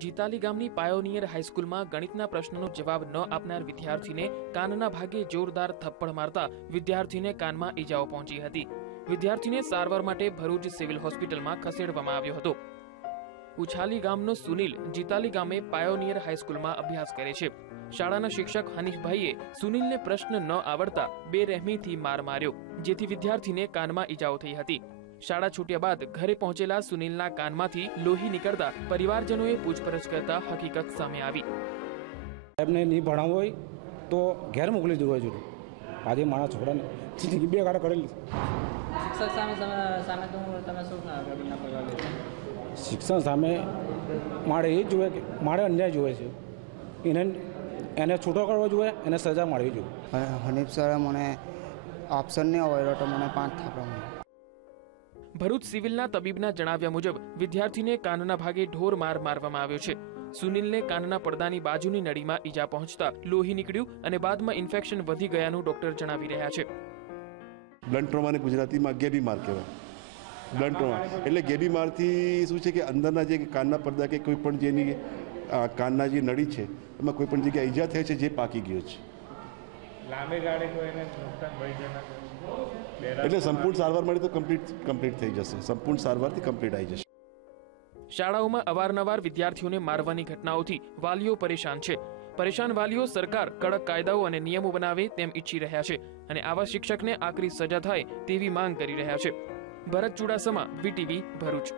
જીતાલી ગામની પાયોનિયર હાઈસ્કૂલમાં ગણિતના પ્રશ્નનો જવાબ ન આપનાર વિદ્યાર્થીને કાનના ભાગે જોરદાર થપ્પડ મારતા વિદ્યાર્થીને કાનમાં ઈજાઓ પહોંચી હતી. વિદ્યાર્થીને સારવાર માટે ભરૂચ સિવિલ હોસ્પિટલમાં ખસેડવામાં આવ્યો હતો. ઉછાલી ગામનો સુનિલ જીતાલી ગામે પાયોનિયર હાઈસ્કૂલમાં અભ્યાસ કરે છે. શાળાના શિક્ષક હનીફભાઈએ સુનિલને પ્રશ્ન ન આવડતા બેરહેમીથી માર માર્યો, જેથી વિદ્યાર્થીને કાનમાં ઈજાઓ થઈ હતી. શાળા છૂટ્યા બાદ ઘરે પહોંચેલા સુનિલના કાનમાંથી લોહી નીકળતા પરિવારજનોએ પૂછપરછ કરતા હકીકત સામે આવી. એમને નહીં ભણાવવું હોય તો ઘેર મોકલી દેવા જોઈએ આજે મારા છોકરાને જિંદગી બે ગાડા કરેલી. શિક્ષક સામે સામે સામે તો તમે શું શિક્ષણ સામે મારે એ જોવે જોઈએ કે મારે અન્યાય જોવે છે. એને એને છૂટો કરવો જોઈએ એને સજા મળવી જોઈએ હનીફ સરે મને ઓપ્શન નહીં હોય તો મને પાંચ થાપડા મળે. ભરૂચ સિવિલના તબીબના જણાવ્યા મુજબ, વિદ્યાર્થીને કાનના ભાગે ઢોર માર મારવામાં આવ્યો છે. સુનિલને કાનના પડદાની બાજુની નળીમાં ઈજા પહોંચતા લોહી નીકળ્યું અને બાદમાં ઇન્ફેક્શન વધી ગયાનું ડોક્ટર જણાવી રહ્યા છે. બ્લન્ટ ટ્રોમાને ગુજરાતીમાં ગેબી માર કહેવાય. બ્લન્ટ ટ્રોમા એટલે ગેબી મારથી શું છે કે અંદરના જે કાનના પડદા કે કોઈ પણ જેની કાનના જે નળી છે, એમાં કોઈ પણ જગ્યાએ ઈજા થઈ છે જે પાકી ગયો છે. લાંબી ગાડી કોઈને નુકસાન ભયજનક એટલે સંપૂર્ણ સારવાર મળી તો કમ્પ્લીટ કમ્પ્લીટ થઈ જશે. સંપૂર્ણ સારવારથી કમ્પ્લીટ આવી જશે. શાળાઓમાં અવારનવાર વિદ્યાર્થીઓને મારવાની ઘટનાઓથી વાલીઓ પરેશાન છે. પરેશાન વાલીઓ સરકાર કડક કાયદાઓ અને નિયમો બનાવે તેમ ઈચ્છી રહ્યા છે અને આવા શિક્ષકને આકરી સજા થાય તેવી માંગ કરી રહ્યા છે. ભરત ચુડાસમા વીટીવી ભરૂચ.